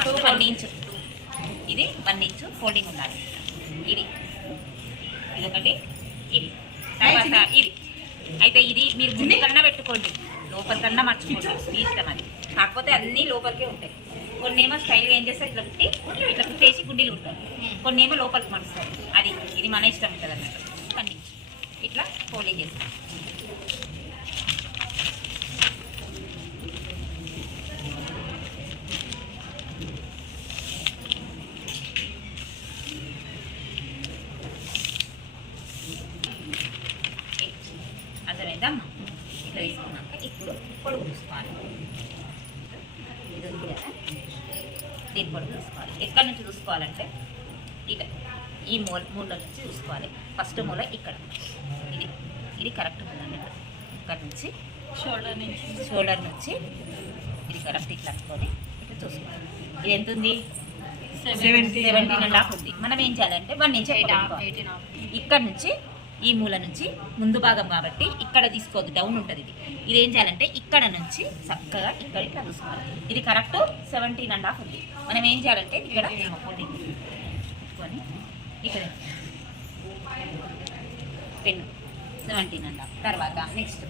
1 inch, ఇది 1 inch folding ఉండాలి. ఇది ఇదొకటి, ఇది తర్వాత ఇది. అయితే ఇది మీరు ముందు కన్నా పెట్టుకోండి, లోపలికన్నా మర్చుకోండి, మీ ఇష్టం అది. కాకపోతే అన్నీ లోపలికే ఉంటాయి. కొన్ని ఏమో స్టైల్గా ఏం చేస్తారు, ఇట్లా కుట్టేసి గుండీలు ఉంటాయి. కొన్ని ఏమో లోపలికి మడుస్తారు. అది ఇది మన ఇష్టం ఉంటుంది అన్నట్టు. ఖండించి ఇట్లా ఫోల్డింగ్ చేస్తాం. అర్థమైందమ్మా? ఇట్లా తీసుకున్నాక ఇప్పుడు పొడుగు చూసుకోవాలి. ఇది ఉంది కదా, దీని పొడుగు చూసుకోవాలి. ఎక్కడి నుంచి చూసుకోవాలంటే ఇక ఈ మూల నుంచి చూసుకోవాలి. ఫస్ట్ మూల ఇక్కడ, ఇది ఇది కరెక్ట్ మూల అన్నట్టు. ఇక్కడ నుంచి షోల్డర్ నుంచి ఇది కరెక్ట్ ఇట్లా అనుకొని ఇట్లా చూసుకోవాలి. ఇది ఎంత ఉంది? 17.5 ఉంది. మనం ఏం చేయాలంటే 1 ఇంచ్ ఇక్కడ నుంచి ఈ మూల నుంచి ముందు భాగం కాబట్టి ఇక్కడ తీసుకోవద్దు, డౌన్ ఉంటుంది. ఇది ఏం చేయాలంటే ఇక్కడ నుంచి చక్కగా ఇక్కడ ఇట్లా చూసుకోవాలి. ఇది కరెక్ట్ 17.5 ఉంది. మనం ఏం చేయాలంటే ఇక్కడ ఫోల్డింగ్ పెట్టుకొని ఇక్కడ పెన్ 17.5. తర్వాత నెక్స్ట్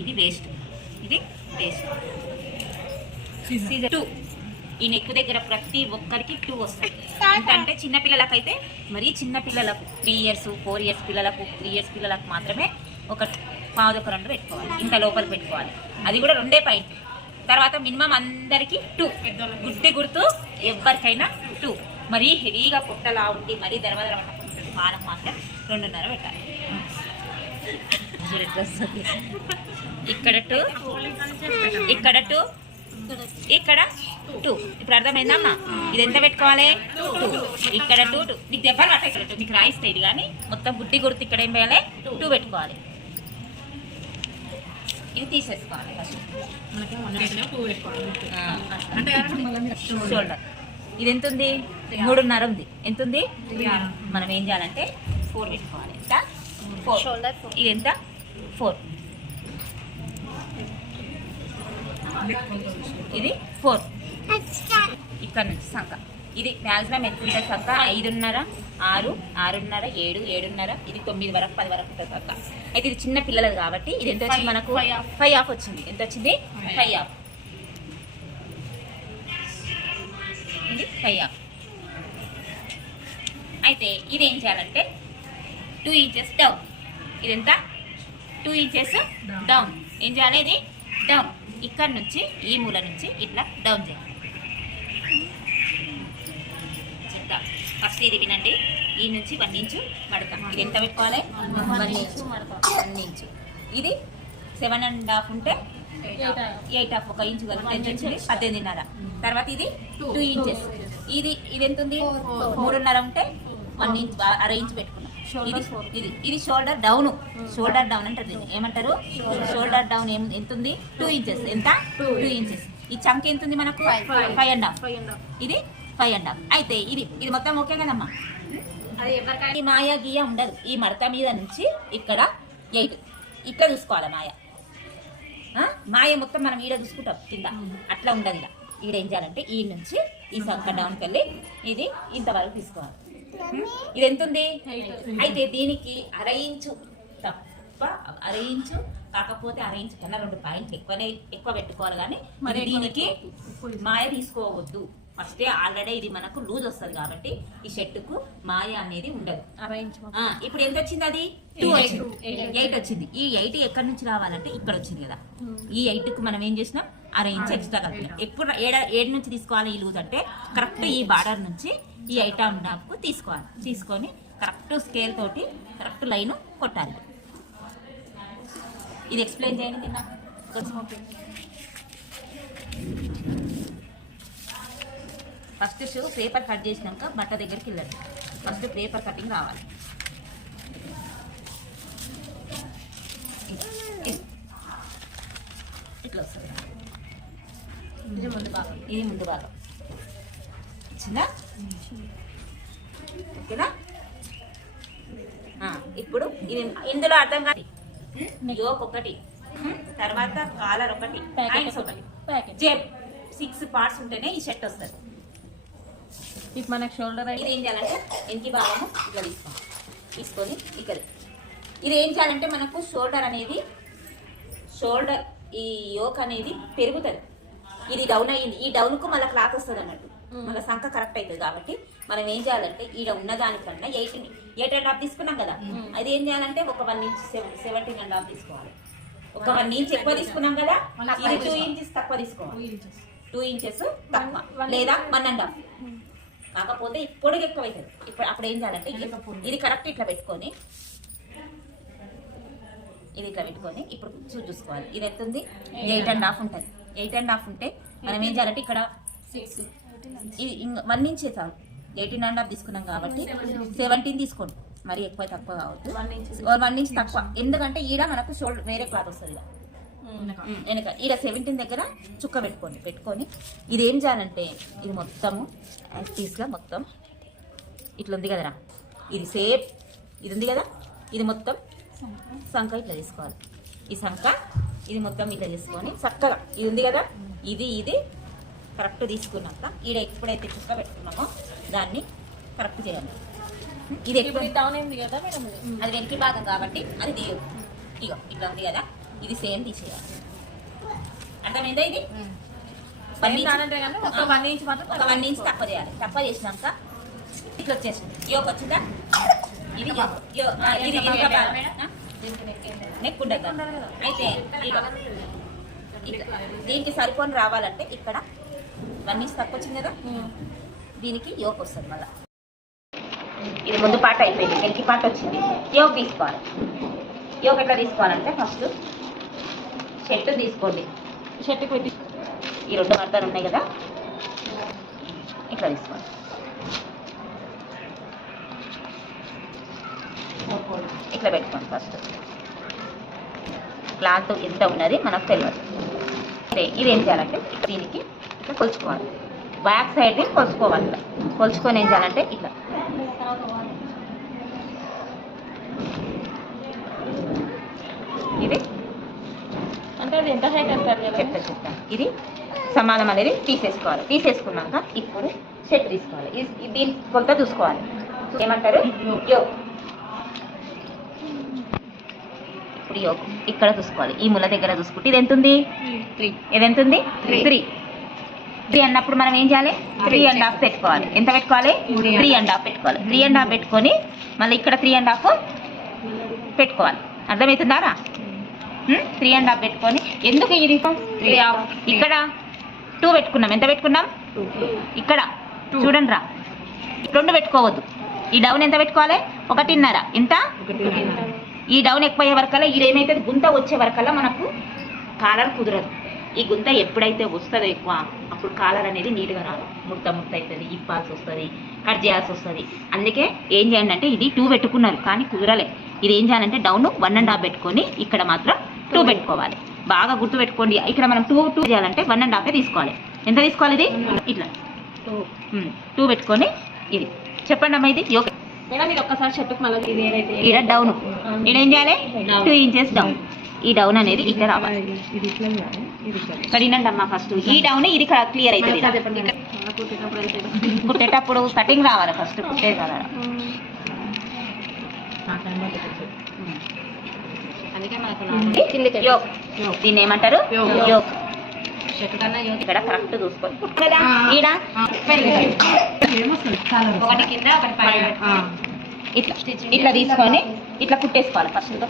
ఇది వేస్ట్, ఇది వేస్ట్. సీజర్ 2 ఈ నెక్ దగ్గర ప్రతి ఒక్కరికి 2 వస్తాయి. ఎందుకంటే చిన్నపిల్లలకైతే మరీ చిన్నపిల్లలకు 3 ఇయర్స్ 4 ఇయర్స్ పిల్లలకు 3 ఇయర్స్ పిల్లలకు మాత్రమే ఒక 1.5 పెట్టుకోవాలి. ఇంత లోపలికి పెట్టుకోవాలి. అది కూడా 2 పాయింట్. తర్వాత మినిమం అందరికి 2. గుడ్డి గుర్తు ఎవరికైనా 2. మరీ హెవీగా పుట్టలా ఉండి మరీ దరవదర పట్టుకుంటుంది మానం మాత్రం 2.5 పెట్టాలి. ఇక్కడ 2, ఇక్కడ 2, ఇక్కడ 2. ఇప్పుడు అర్థమైందమ్మా? ఇది ఎంత పెట్టుకోవాలి? 2. ఇక్కడ 2. నీకు దెబ్బలు పట్ట, నీకు రాయిస్తే ఇది కానీ మొత్తం గుడ్డి గుర్తు ఇక్కడ ఏం వేయాలి? 2 పెట్టుకోవాలి. ఇది తీసేసుకోవాలి ఫస్ట్. షోల్డర్ ఇది ఎంత ఉంది? 3.5 ఉంది. ఎంత ఉంది? మనం ఏం చేయాలంటే 4 పెట్టుకోవాలి. ఎంత? 4. ఇది ఎంత? 4. ఇది 4. ఇక్కడ నుంచి సంఖ ఇది మ్యాక్సిమం ఎంత ఉంటుంది సంఖ? 5.5, 6, 6.5, 7, 7.5, ఇది 9 వరకు 10 వరకు ఉంటుంది సంఖ. అయితే ఇది చిన్న పిల్లలది కాబట్టి ఇది ఎంత వచ్చింది మనకు? 5.5 వచ్చింది. ఎంత వచ్చింది? 5.5. ఇది 5.5. అయితే ఇది ఏం చేయాలంటే 2 ఇంచెస్ డౌన్. ఇది ఎంత? 2 ఇంచెస్ డౌన్. ఏం చేయాలి? ఇది డౌన్. ఇక్కడ నుంచి ఈ మూల నుంచి ఇట్లా డౌన్ చేయాలి. ఫస్ట్ ఇది వినండి. ఈ నుంచి 1 ఇంచు మడత. ఇది ఎంత పెట్టుకోవాలి? 1 ఇంచు మడత. 1 ఇంచు. ఇది 7.5 ఉంటే 8.5, 1 ఇంచు కలిపి ఎంత వచ్చింది? 18.5. తర్వాత ఇది 2 ఇంచెస్. ఇది ఎంత ఉంది? 3.5 ఉంటే 1 ఇంచ్, 1/2 ఇంచు పెట్టుకున్నాం. ఇది షోల్డర్ డౌన్. షోల్డర్ డౌన్ అంటారు. ఏమంటారు? షోల్డర్ డౌన్ ఎంత ఉంది? 2 ఇంచెస్. ఎంత? 2 ఇంచెస్. ఈ చంక్ ఎంత ఉంది మనకు? 5.5. ఇది 5.5. అయితే ఇది మొత్తం ఓకే కదమ్మా? ఈ మాయ గీయ ఉండదు. ఈ మడత మీద నుంచి ఇక్కడ 8 ఇట్లా చూసుకోవాలి. మాయ మొత్తం మనం ఈడ చూసుకుంటాం కింద, అట్లా ఉండదు. ఇలా ఈడ ఏం చేయాలంటే ఈ నుంచి ఈ సంఖ డౌన్కి వెళ్ళి ఇది ఇంతవరకు తీసుకోవాలి. ఇది ఎంత ఉంది? అయితే దీనికి 1/2 ఇంచు తప్ప, 1/2 ఇంచు కాకపోతే 1/2 ఇంచు కన్నా 2 పాయింట్లు ఎక్కువ పెట్టుకోవాలి. కానీ మరి దీనికి మాయ తీసుకోవద్దు. ఫస్టే ఆల్రెడీ ఇది మనకు లూజ్ వస్తుంది కాబట్టి ఈ షర్టుకు మాయ అనేది ఉండదు. 1/2 ఇంచు. ఇప్పుడు ఎంత వచ్చింది? అది 2 వచ్చింది. 8 వచ్చింది. ఈ 8 ఎక్కడి నుంచి రావాలంటే ఇక్కడ వచ్చింది కదా. ఈ 8కు మనం ఏం చేసినాం? 1/2 ఇంచు ఎక్స్ట్రా కలిపినాం. ఎప్పుడు 7 నుంచి తీసుకోవాలి ఈ లూజ్ అంటే కరెక్ట్ ఈ బార్డర్ నుంచి ఈ ఐటమ్ డాప్కు తీసుకోవాలి. తీసుకొని కరెక్ట్ స్కేల్ తోటి కరెక్ట్ లైన్ కొట్టాలి. ఇది ఎక్స్ప్లెయిన్ చేయండి. ఫస్ట్ పేపర్ కట్ చేసినాక బట్ట దగ్గరికి వెళ్ళండి. ఫస్ట్ పేపర్ కటింగ్ రావాలి. ఇట్లా వస్తుంది. ఇది ముందు భాగం వచ్చిందా? ఓకేనా? ఇప్పుడు ఇది ఇందులో అర్థం కాదు. యోక్ ఒకటి, తర్వాత కాలర్ ఒకటి, హ్యాండ్స్ ఒకటి, జేబ్ 6 పార్ట్స్ ఉంటేనే ఈ షర్ట్ వస్తుంది. ఇప్పుడు మనకు షోల్డర్ ఇది ఏం చేయాలంటే వెనక భాగము ఇట్లా తీసుకొని ఇక్కడ ఇది ఏం చేయాలంటే మనకు షోల్డర్ ఈ యోక్ అనేది పెరుగుతుంది. ఇది డౌన్ అయ్యింది, ఈ డౌన్ కు మళ్ళీ క్లాత్ వస్తుంది అన్నట్టు, మళ్ళీ సంఖ కరెక్ట్ అవుతుంది. కాబట్టి మనం ఏం చేయాలంటే ఈడ ఉన్న దానికన్నా 8.5 తీసుకున్నాం కదా, అది ఏం చేయాలంటే ఒక 1 ఇంచ్ 17.5 తీసుకోవాలి. ఒక 1 ఇంచ్ ఎక్కువ తీసుకున్నాం కదా, ఇది 2 ఇంచెస్ తక్కువ తీసుకోవాలి. 2 ఇంచెస్ తక్కువ లేదా 1.5. కాకపోతే ఇప్పుడు ఎక్కువ అవుతుంది. ఇప్పుడు అప్పుడు ఏం చేయాలంటే ఇది కరెక్ట్ ఇట్లా పెట్టుకొని ఇప్పుడు చూసుకోవాలి. ఇది ఎంత ఉంది? 8.5 ఉంటుంది. 8.5 ఉంటే మనం ఏం చేయాలంటే ఇక్కడ 1 ఇంచ్ చాలు. 18.5 తీసుకున్నాం కాబట్టి 17 తీసుకోండి. మరి ఎక్కువ తక్కువ కావద్దు, 1 ఇంచ్ తక్కువ. ఎందుకంటే ఈడ మనకు షోల్డర్ వేరే క్లాత్ వస్తుంది. వెనక ఈడ 17 దగ్గర చుక్క పెట్టుకొని ఇది ఏం చేయాలంటే ఇది మొత్తము పీస్గా మొత్తం ఇట్లా ఉంది కదరా, ఇది సేమ్ ఇది ఉంది కదా, ఇది మొత్తం సంఖ ఇట్లా తీసుకోవాలి. ఈ సంఖ ఇది మొత్తం ఇట్లా తీసుకొని చక్కగా ఇది ఉంది కదా, ఇది కరెక్ట్ తీసుకున్నాక ఈడ ఎప్పుడైతే చుక్క పెట్టుకున్నామో దాన్ని కరెక్ట్ చేయాలి. ఇది ఎక్కువ అది వెనక భాగం కాబట్టి అది దేవు ఇగో ఇట్లా ఉంది కదా, ఇది సేమ్ తీసేయాలి. అర్థమైందా? ఇది 1 ఇంచ్ తక్కువ చేయాలి. తక్కువ చేసినాక ఇట్లా వచ్చేసింది యోక్ వచ్చిందా, ఇది నెక్ ఉండదు. అయితే దీనికి సరిపోని రావాలంటే ఇక్కడ 1 ఇంచ్ తక్కువ వచ్చింది కదా, దీనికి యోక్ వస్తుంది. మళ్ళీ ఇది ముందు పాట అయిపోయింది, వెనక్కి పాట వచ్చింది. యోక్ తీసుకోవాలి. యోక్ ఎట్లా తీసుకోవాలంటే ఫస్ట్ షర్ట్ తీసుకోండి. షర్ట్ పెట్టి ఈ 2 మడతలు ఉన్నాయి కదా, ఇట్లా తీసుకోవాలి. ఇట్లా పెట్టుకోండి. ఫస్ట్ క్లాత్ ఎంత ఉన్నది మనకు తెలియదు. ఇది ఏం చేయాలంటే దీనికి ఇట్లా కొలుచుకోవాలి. Back side కొలుచుకోవాలి. ఇట్లా కొలుచుకొని ఏం చేయాలంటే ఇట్లా ఇది అంటే అది ఎంత హైట్ అంటారు? చెప్తాను. ఇది సమానం అనేది తీసేసుకోవాలి. తీసేసుకున్నాక ఇప్పుడు షర్ట్ తీసుకోవాలి. దీని కొలత చూసుకోవాలి. ఏమంటారు? యోక్. ఇప్పుడు యోక్ ఇక్కడ చూసుకోవాలి. ఈ ముల దగ్గర చూసుకుంటే ఇది ఎంత ఉంది? 3. ఇది ఎంత ఉంది? 3 అన్నప్పుడు మనం ఏం చేయాలి? 3.5 పెట్టుకోవాలి. ఎంత పెట్టుకోవాలి? 3.5 పెట్టుకోవాలి. 3.5 పెట్టుకొని మళ్ళీ ఇక్కడ 3.5 పెట్టుకోవాలి. అర్థమవుతుందారా? 3.5 పెట్టుకొని ఎందుకు ఇది ఇక్కడ 2 పెట్టుకున్నాం. ఎంత పెట్టుకున్నాం? ఇక్కడ చూడండి రా, 2 పెట్టుకోవద్దు. ఈ డౌన్ ఎంత పెట్టుకోవాలి? 1.5. ఎంత? ఈ డౌన్ ఎక్కువ అయ్యే వరకల్లా ఇదేమైతే గుంత వచ్చే వరకల్లా మనకు కాలర్ కుదరదు. ఈ గుంత ఎప్పుడైతే వస్తుందో ఎక్కువ అప్పుడు కాలర్ అనేది నీట్గా రాదు, ముడత అవుతుంది, ఇప్పాల్సి వస్తుంది, కట్ చేయాల్సి వస్తుంది. అందుకే ఏం చేయండి అంటే ఇది 2 పెట్టుకున్నారు కానీ కుదరలే. ఇది ఏం చేయాలంటే డౌన్ 1.5 పెట్టుకొని ఇక్కడ మాత్రం 2 పెట్టుకోవాలి. బాగా గుర్తు పెట్టుకోండి. ఇక్కడ మనం 2 చేయాలంటే 1.5 తీసుకోవాలి. ఎంత తీసుకోవాలి? ఇది ఇట్లా 2 పెట్టుకొని ఇది చెప్పండి అమ్మా. ఇది యోగ ఇది ఒక్కసారి షర్టుకు మళ్ళీ ఈడ డౌన్, ఈడ ఏం చేయాలి? 2 ఇంచెస్ డౌన్. ఈ డౌన్ అనేది ఇట్లా రావాలి. కడినండి అమ్మా ఫస్ట్ ఈ డౌన్. ఇది క్లియర్ అవుతుంది. కుట్టేటప్పుడు కటింగ్ రావాలి ఫస్ట్, కుట్టే కదా. దీన్ని ఏమంటారు? యోక్. ఇక్కడ కరెక్ట్ చూసుకోండి. ఈడ 1 కింద 1 పైన ఇట్లా తీసుకొని ఇట్లా కుట్టేసుకోవాలి ఫస్ట్.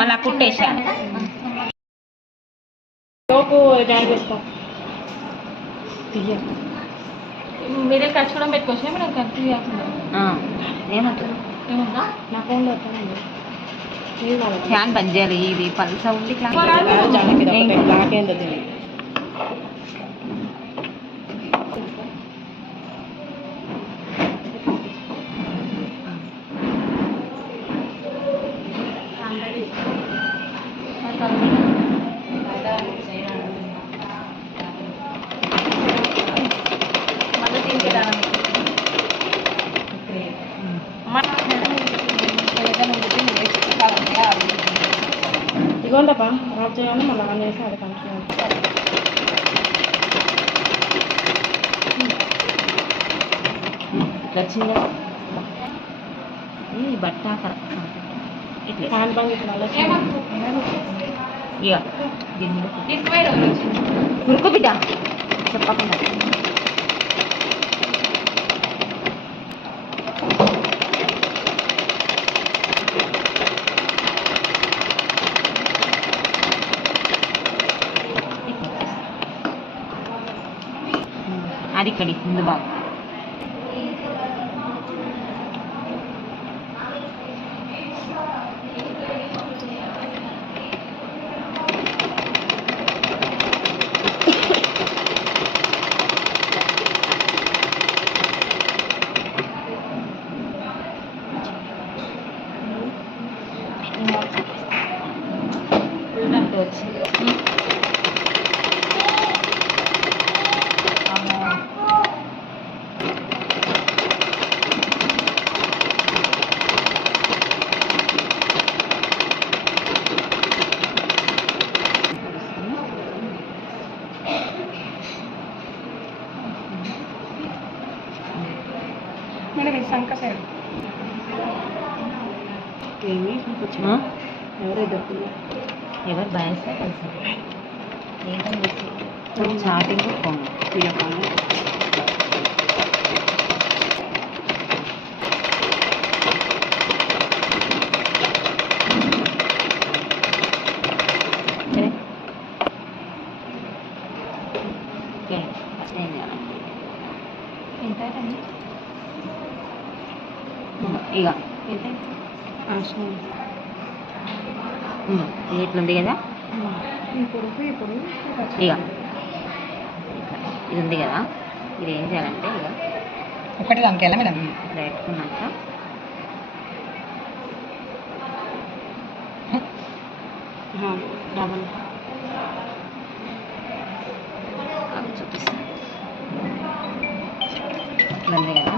మళ్ళీ కుట్టేసాను. మీరే ఖర్చు పెట్టుకోవచ్చు. మనం ఖర్చు ఏమంటారు? ఏముందా నా ఫోన్లో వస్తానండి. ఫ్యాన్ బంద్ చేయాలి. ఇది పల్స ఉంది. ఇగోండప్పా ఆఫ్ చేయాలి మళ్ళీ ఆన్ చేసి అది కంటిన్యూ. ఇట్లా చిన్న ఈ బట్ట ఇట్లా హ్యాండ్ బంగ్ ఇట్లా ఇక దీని మీద ఉరుకు బిడ్డ చెప్పకుండా అది ఇక్కడి ముందు బాగా వచ్చింది. మేడం ఇది సంక సైడ్ ఏమి ఎవరు దొరుకుతుంది ఎవరు బాగా కలిసి ఏంటని చాటింగ్ ఫోన్ ఎంత అవుతుంది ఇక ఎంత ఇట్లుంది కదా ఇప్పుడు ఇక ఇది ఉంది కదా ఇది ఏం చేయాలంటే ఇక ఒకటి దానికి మేడం ఇట్లా పెట్టుకున్నాక డబల్ చూపిస్తాను ఇట్లా ఉంది కదా